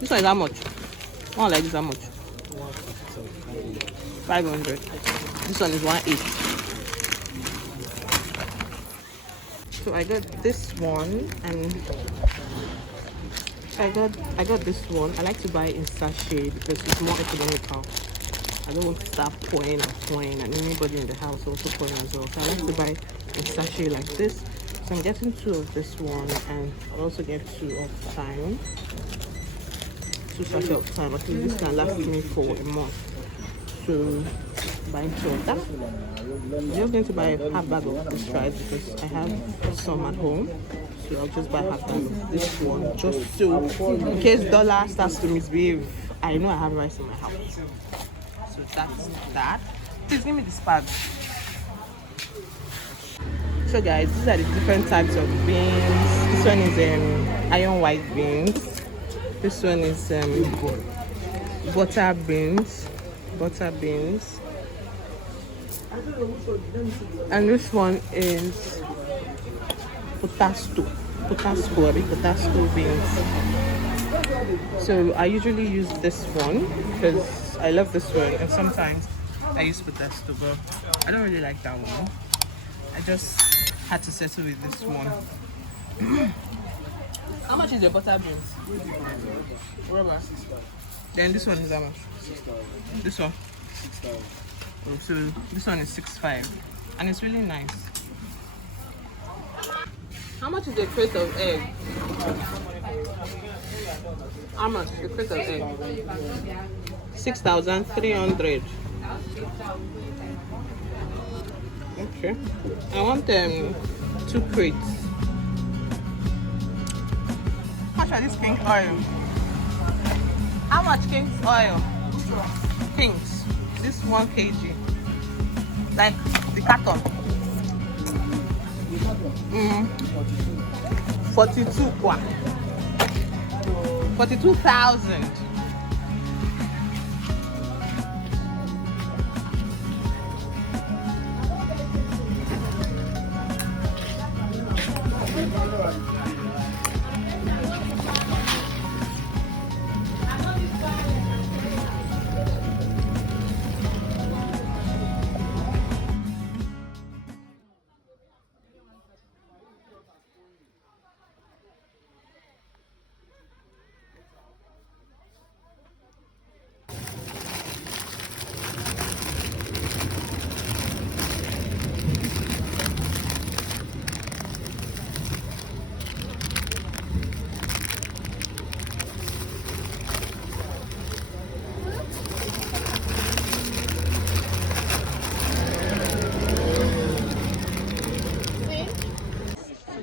This one is how much? One like this how much? 500. This one is 180. So I got this one, and I got this one. I like to buy in sachet because it's more economical. I don't want to start pouring and anybody in the house also pouring as well. So I like to buy a sachet like this. So I'm getting 2 of this one, and I'll also get 2 of thyme. 2 sachets of thyme. I think this can last me for a month. So buying 2 of that. I'm just going to buy a half bag of this rice because I have some at home. So I'll just buy half bag of this one just so in case dollar starts to misbehave, I know I have rice in my house. So that's that. Please give me the spag. So guys, these are the different types of beans. This one is iron white beans. This one is butter beans. And this one is potato beans. So I usually use this one because I love this one, and sometimes I use potato, but I don't really like that one. I just had to settle with this one. How much is your butter beans? Rubber. Then this one is how much? This one. So this one is 6.5, and it's really nice. How much is the crate of egg? How much is the crate of egg? 6,300. Okay. I want 2 crates. How much are these King's oil? How much King's oil? King's. This 1 kg. Like the carton. 42 kwa. 42,000.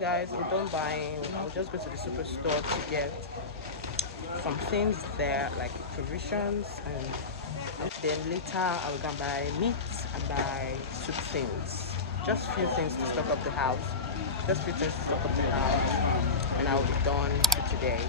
Guys, I'm done buying. I'll just go to the superstore to get some things there, like provisions, and then later I'll go and buy meat and buy soup things. Just few things to stock up the house. And I'll be done for today.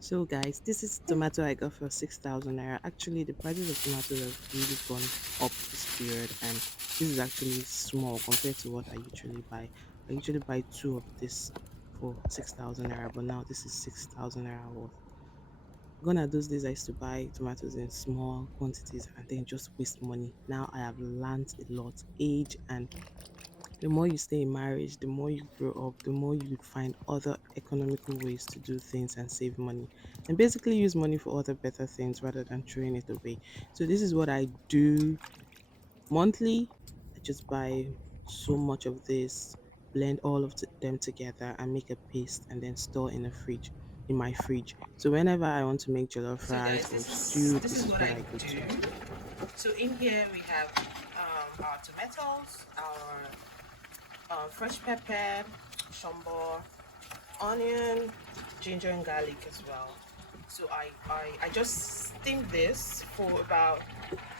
So guys, this is tomato I got for 6,000 naira. Actually, the prices of tomatoes have really gone up this period, and this is actually small compared to what I usually buy. I usually buy 2 of this for 6,000 naira, but now this is 6,000 naira worth. Gone are those days I used to buy tomatoes in small quantities and then just waste money. Now I have learned a lot. Age, and the more you stay in marriage, the more you grow up, the more you find other economical ways to do things and save money, and basically use money for other better things rather than throwing it away. So this is what I do monthly. I just buy so much of this, blend all of them together and make a paste, and then store in my fridge. So whenever I want to make jollof rice or stew, this is what I go to. So in here we have our tomatoes, our fresh pepper, shombo, onion, ginger and garlic as well. So I just steam this for about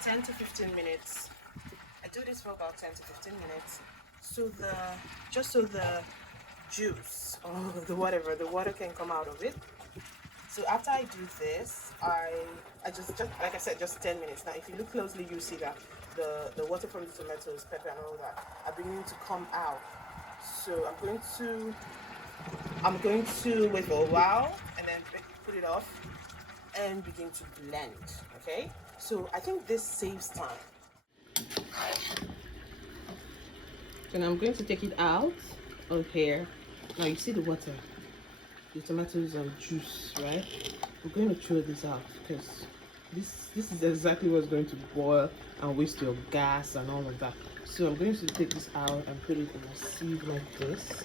10 to 15 minutes. I do this for about 10 to 15 minutes. So the juice or the water can come out of it. So after I do this, I just like I said, just 10 minutes. Now if you look closely, you see that the water from the tomatoes, pepper and all that are beginning to come out. So I'm going to wait for a while and then put it off and begin to blend. Okay, so I think this saves time. So now I'm going to take it out of here. Now you see the water, the tomatoes and juice, right? I'm going to throw this out because this is exactly what's going to boil and waste your gas and all of that. So I'm going to take this out and put it in a sieve like this,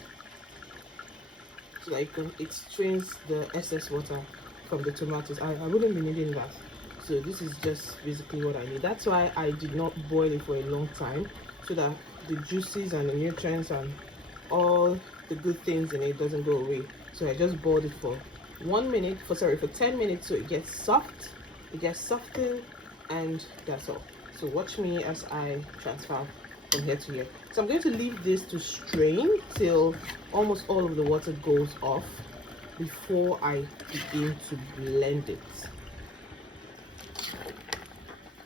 so that it strains the excess water from the tomatoes. I wouldn't be needing that. So this is just basically what I need. That's why I did not boil it for a long time, so that the juices and the nutrients and all the good things in it doesn't go away. So I just boiled it for 1 minute, for 10 minutes, so it gets soft, it gets softened, and that's all. So watch me as I transfer from here to here. So I'm going to leave this to strain till almost all of the water goes off before I begin to blend it.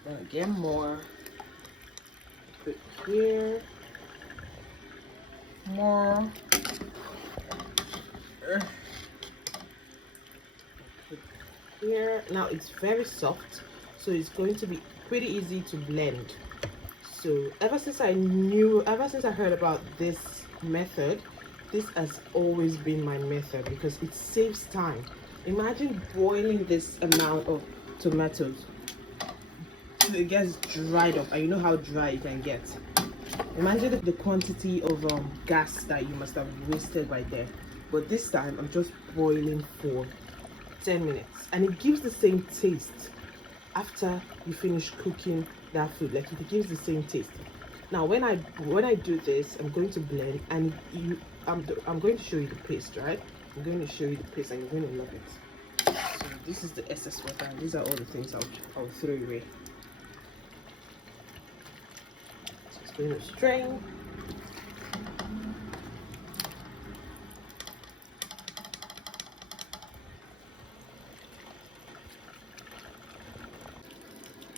Then again, more. Put here. More. Put here. Now it's very soft, so it's going to be pretty easy to blend. So ever since I heard about this method, this has always been my method because it saves time. Imagine boiling this amount of tomatoes till it gets dried up, and you know how dry it can get. Imagine the quantity of gas that you must have wasted right there. But this time I'm just boiling for 10 minutes, and it gives the same taste after you finish cooking that food. Like, it gives the same taste. Now when I do this, I'm going to blend, and I'm going to show you the paste, right? I'm going to show you the paste, and you're going to love it. So this is the excess water, and these are all the things I'll throw away. So it's going to strain.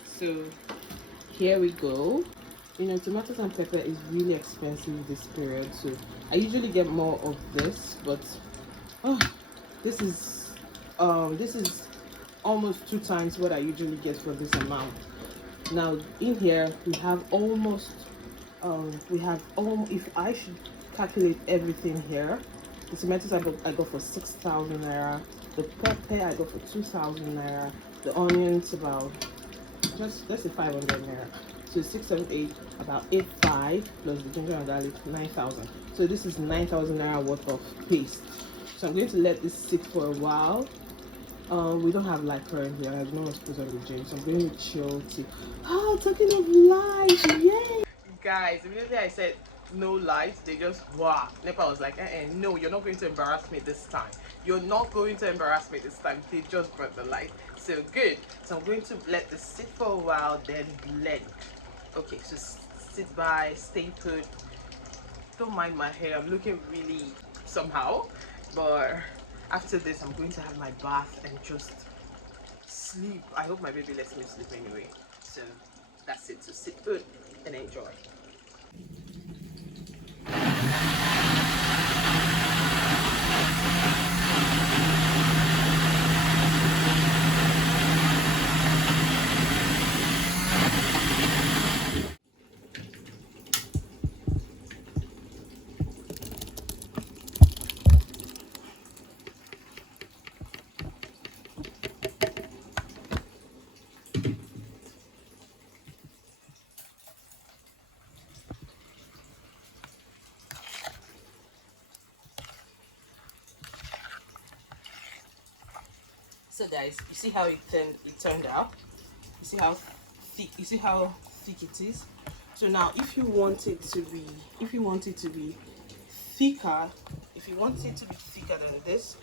So here we go. You know, tomatoes and pepper is really expensive this period, so I usually get more of this, but oh, this is almost 2 times what I usually get for this amount. Now in here we have almost if I should calculate everything here, the tomatoes I got for 6,000 naira, the pepper I got for 2,000 naira, the onions about, just let's say 500 naira. So 6, 7, 8, about 8,500 plus the ginger and garlic, 9,000. So this is 9,000 naira worth of paste. So I'm going to let this sit for a while. We don't have light currently, and I don't know what's put on the gym, so I'm going to chill tea. Oh, talking of light, yay! Guys, immediately I said no light, they just wow. Nepa was like, no, you're not going to embarrass me this time. You're not going to embarrass me this time. They just brought the light. So good. So I'm going to let this sit for a while, then blend. Okay, so sit by, stay put. Don't mind my hair, I'm looking really somehow. But after this, I'm going to have my bath and just sleep. I hope my baby lets me sleep anyway. So that's it. So sit put and enjoy. So guys, you see how it turned out? You see how thick it is? So now if you want it to be thicker, than this,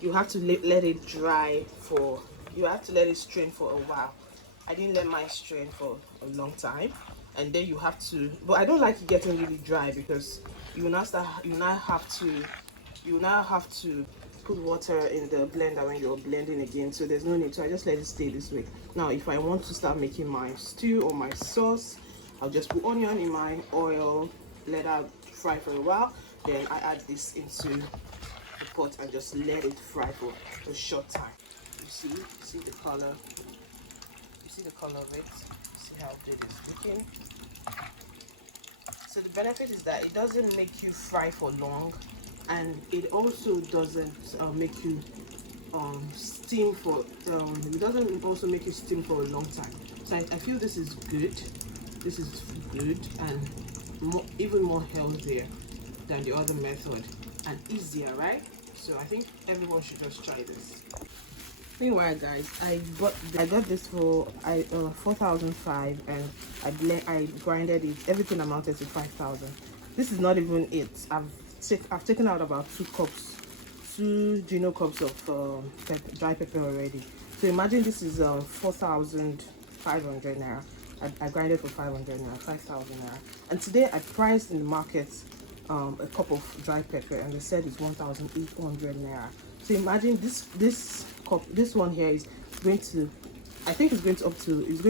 you have to let it dry for, you have to let it strain for a while. I didn't let mine strain for a long time, and then you have to, but I don't like it getting really dry, because you now have to put water in the blender when you're blending again, so there's no need. So I just let it stay this way. Now if I want to start making my stew or my sauce, I'll just put onion in my oil, let that fry for a while, Then I add this into the pot and just let it fry for a short time. You see the color. You see the color of it. You see how good it's looking. So the benefit is that it doesn't make you fry for long, and it also doesn't make you steam for. It doesn't also make you steam for a long time. So I feel this is good. This is good and even more healthier than the other method and easier, right? So I think everyone should just try this. Meanwhile, guys, I got this for 4,005, and I grinded it. Everything amounted to 5,000. This is not even it. I've taken out about 2 cups, 2 Gino cups of dry pepper already. So imagine this is 4,500 naira. I grinded for 500 naira, 5,000 naira. And today I priced in the market a cup of dry pepper, and they said it's 1,800 naira. So imagine this cup, this one here is going to, I think it's going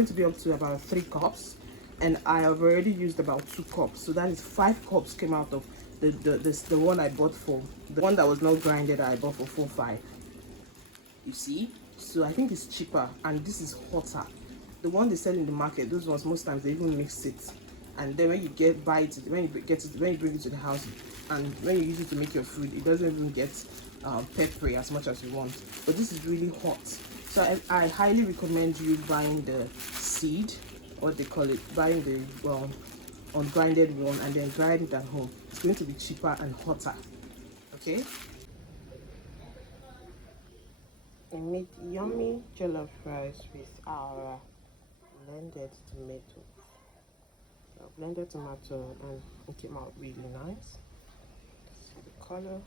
to be up to about 3 cups, and I have already used about 2 cups. So that is 5 cups came out of the one I bought for, the one that was not grinded I bought for 4,500. You see, so I think it's cheaper, and this is hotter. The one they sell in the market, those ones most times they even mix it, and then when you when you bring it to the house, and when you use it to make your food, it doesn't even get peppery as much as you want. But this is really hot, so I highly recommend you buying the seed, what they call it, buying the ungrinded one, and then grind it at home. It's going to be cheaper and hotter. Okay. I made yummy jollof rice with our blended tomato. So blended tomato, and it came out really nice. See the color.